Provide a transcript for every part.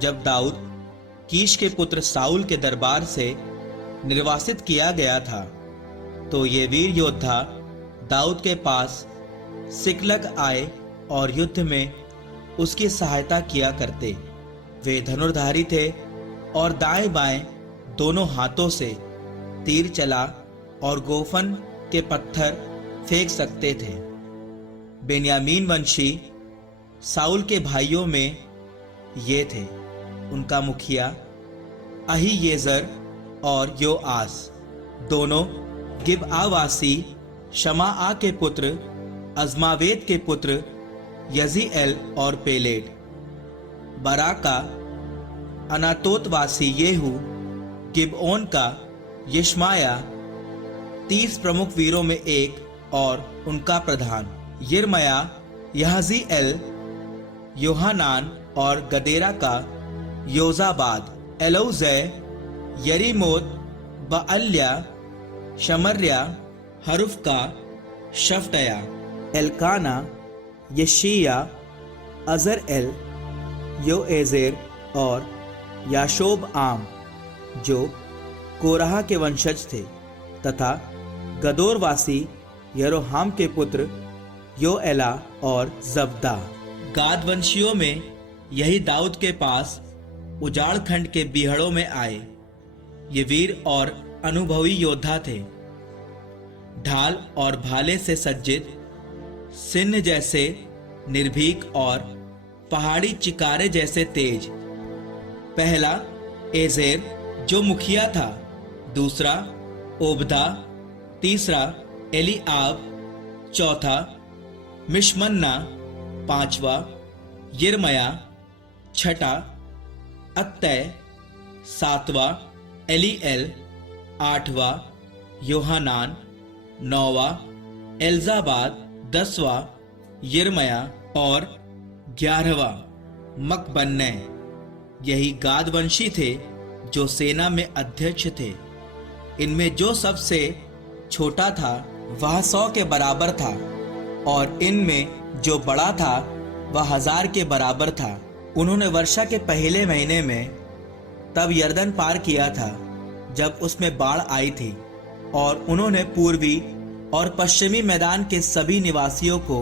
जब दाऊद कीश के पुत्र साउल के दरबार से निर्वासित किया गया था, तो ये वीर योद्धा दाऊद के पास सिकलग आए और युद्ध में उसकी सहायता किया करते। वे धनुर्धारी थे और दाएं बाएं दोनों हाथों से तीर चला और गोफन के पत्थर फेंक सकते थे। बेन्यामीन वंशी साउल के भाइयों में ये थे। उनका मुखिया अहीयेजर और योआस, दोनों गिबआवासी शमाआ के पुत्र, अज़मावेत के पुत्र यजीएल और पेलेट, बराका अनातोतवासी येहू, गिबओन का यिश्माया, 30 प्रमुख वीरों में एक और उनका प्रधान, यिर्मया, यहजीएल, योहानान और गदेरा का योजाबाद, एलौजै, यरीमोत, बअल्या, शमर्या, हरुफ का शफ्टया, एलकाना, यशिया, अजरएल, योएजेर और याशोब आम, जो कोराह के वंशज थे, तथा गदोरवासी यरोहाम के पुत्र योएला और जब्दा। गाद वंशियों में यही दाऊद के पास उजाड़ खंड के बीहड़ों में आए। ये वीर और अनुभवी योद्धा थे, ढाल और भाले से सज्जित, सिंह जैसे निर्भीक और पहाड़ी चिकारे जैसे तेज। पहला एजेर जो मुखिया था, दूसरा ओबदा, तीसरा एलीआब, चौथा मिशमन्ना, पांचवा यिर्मया, छठा अत्तै, सातवां एलीएल, आठवां योहानान, नौवां एल्जाबाद, 10वां यिर्मया और 11वां मकबन्नै। यही गादवंशी थे जो सेना में अध्यक्ष थे। इनमें जो सबसे छोटा था वह 100 के बराबर था, और इनमें जो बड़ा था वह 1000 के बराबर था। उन्होंने वर्षा के पहले महीने में तब यरदन पार किया था जब उसमें बाढ़ आई थी, और उन्होंने पूर्वी और पश्चिमी मैदान के सभी निवासियों को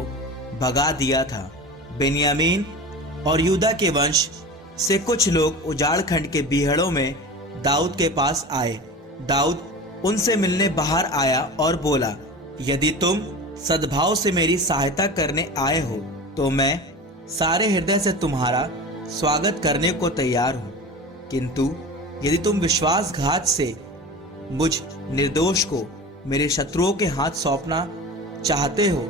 भगा दिया था। बेन्यामीन और यूदा के वंश से कुछ लोग उजाड़ खंड के बीहड़ों में दाऊद के पास आए। दाऊद उनसे मिलने बाहर आया और बोला, यदि तुम सद्भाव से मेरी सहायता करने आए हो तो मैं सारे हृदय से तुम्हारा स्वागत करने को तैयार हूँ, किंतु यदि तुम विश्वासघात से मुझ निर्दोष को मेरे शत्रुओं के हाथ सौंपना चाहते हो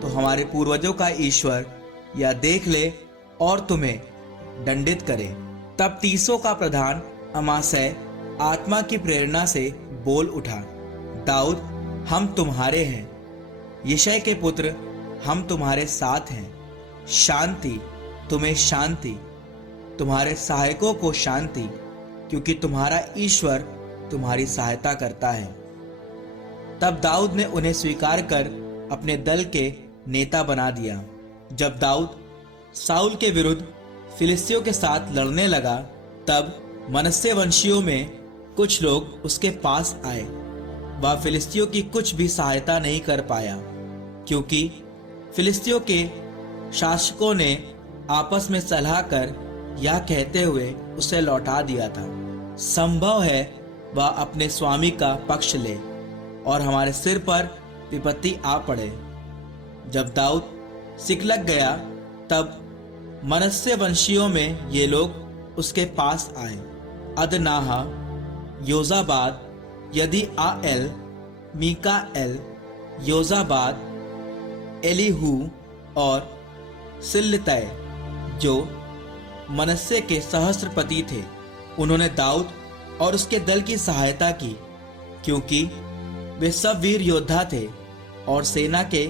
तो हमारे पूर्वजों का ईश्वर यह देख ले और तुम्हें दंडित करे। तब तीसों का प्रधान अमासै आत्मा की प्रेरणा से बोल उठा, दाऊद, हम तुम्हारे हैं। यिशै के पुत्र, हम तुम्हारे साथ हैं। शांति, तुम्हें शांति, तुम्हारे सहायकों को शांति, क्योंकि तुम्हारा ईश्वर तुम्हारी सहायता करता है। तब दाऊद ने उन्हें स्वीकार कर अपने दल के नेता बना दिया। जब दाऊद साउल के विरुद्ध फिलिस्तियों के साथ लड़ने लगा, तब मनश्शे वंशियों में कुछ लोग उसके पास आए। वह फिलिस्तियों की कुछ भी सहायता नहीं कर पाया, क्योंकि फिलिस्तियों के शासकों ने आपस में सलाह कर यह कहते हुए उसे लौटा दिया था, संभव है वह अपने स्वामी का पक्ष ले और हमारे सिर पर विपत्ति आ पड़े। जब दाऊद सिकलग गया, तब मनश्शे वंशियों में ये लोग उसके पास आए, अदनाहा, योजाबाद, यदीआएल, मीकाएल, योजाबाद, एलीहू और सिल्लै, जो मनश्शे के सहस्त्रपति थे। उन्होंने दाऊद और उसके दल की सहायता की, क्योंकि वे सब वीर योद्धा थे और सेना के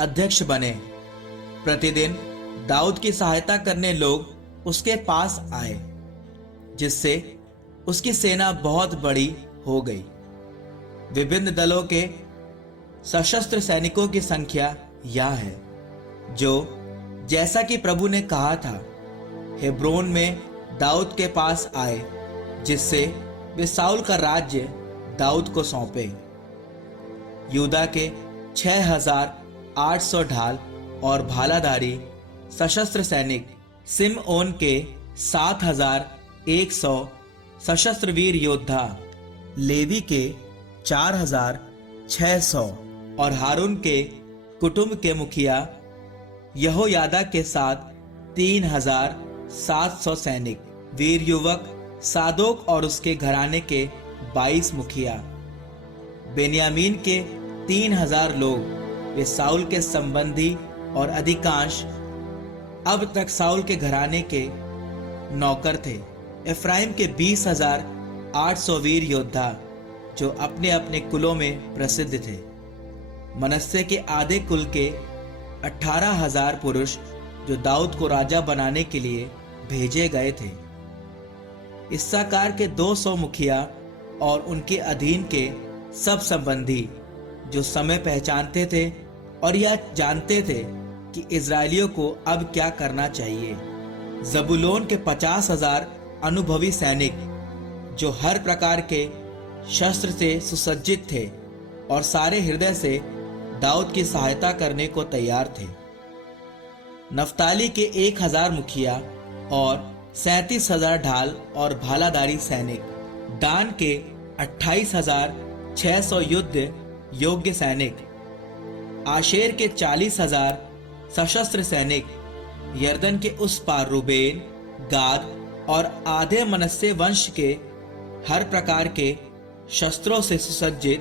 अध्यक्ष बने। प्रतिदिन दाऊद की सहायता करने लोग उसके पास आए, जिससे उसकी सेना बहुत बड़ी हो गई। विभिन्न दलों के सशस्त्र सैनिकों की संख्या यह है, जो जैसा कि प्रभु ने कहा था, हेब्रोन में दाऊद के पास आए, जिससे वे साउल का राज्य दाऊद को सौंपे। यूदा के 6,800 ढाल और भालाधारी सशस्त्र सैनिक, सिमओन के 7,100 सशस्त्र वीर योद्धा, लेवी के 4,600 और हारून के कुटुंब के मुखिया यहोयादा के साथ 3,700 सैनिक, वीर युवक सादोक और उसके घराने के 22 मुखिया, बेन्यामीन के 3,000 लोग, वे साउल के संबंधी और अधिकांश अब तक साउल के घराने के नौकर थे। एफ्राइम के 20,800 वीर योद्धा, जो अपने अपने कुलों में प्रसिद्ध थे। मनस्से के आधे कुल के 18,000 पुरुष, जो दाऊद को राजा बनाने के लिए भेजे गए थे। इस्साकार के 200 मुखिया और उनके अधीन के सब संबंधी, जो समय पहचानते थे और यह जानते थे कि इजरायलियों को अब क्या करना चाहिए। जबूलोन के 50,000 अनुभवी सैनिक, जो हर प्रकार के शस्त्र से सुसज्जित थे और सारे हृदय से दाऊद की सहायता करने को तैयार थे। नफ्ताली के 1,000 मुखिया और 37,000 ढाल और भालाधारी सैनिक, दान के 28,600 युद्ध योग्य सैनिक, आशेर के 40,000 सशस्त्र सैनिक, यरदन के उस पार रूबेन, गाद और आधे मनस्से वंश के हर प्रकार के शस्त्रों से सुसज्जित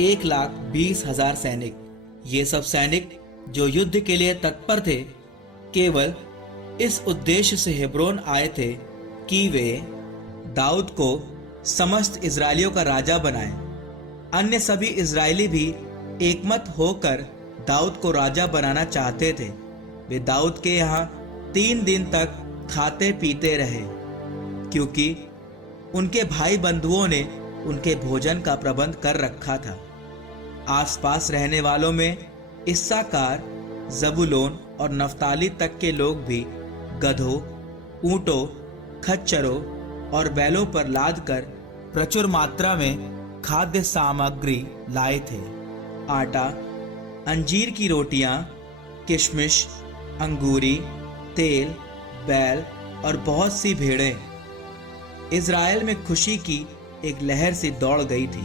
1,20,000 सैनिक। ये सब सैनिक जो युद्ध के लिए तत्पर थे, केवल इस उद्देश्य से हेब्रोन आए थे कि वे दाऊद को समस्त इजरायलियों का राजा बनाएं। अन्य सभी इजरायली भी एकमत होकर दाऊद को राजा बनाना चाहते थे। वे दाऊद के यहाँ 3 दिन तक खाते पीते रहे, क्योंकि उनके भाई बंधुओं ने उनके भोजन का प्रबंध कर रखा था। आसपास रहने वालों में इस्साकार, जबूलोन और नफ्ताली तक के लोग भी गधों, ऊंटों, खच्चरों और बैलों पर लादकर प्रचुर मात्रा में खाद्य सामग्री लाए थे। आटा, अंजीर की रोटियां, किशमिश, अंगूरी, तेल, बैल और बहुत सी भेड़ें। इज़राइल में खुशी की एक लहर सी दौड़ गई थी।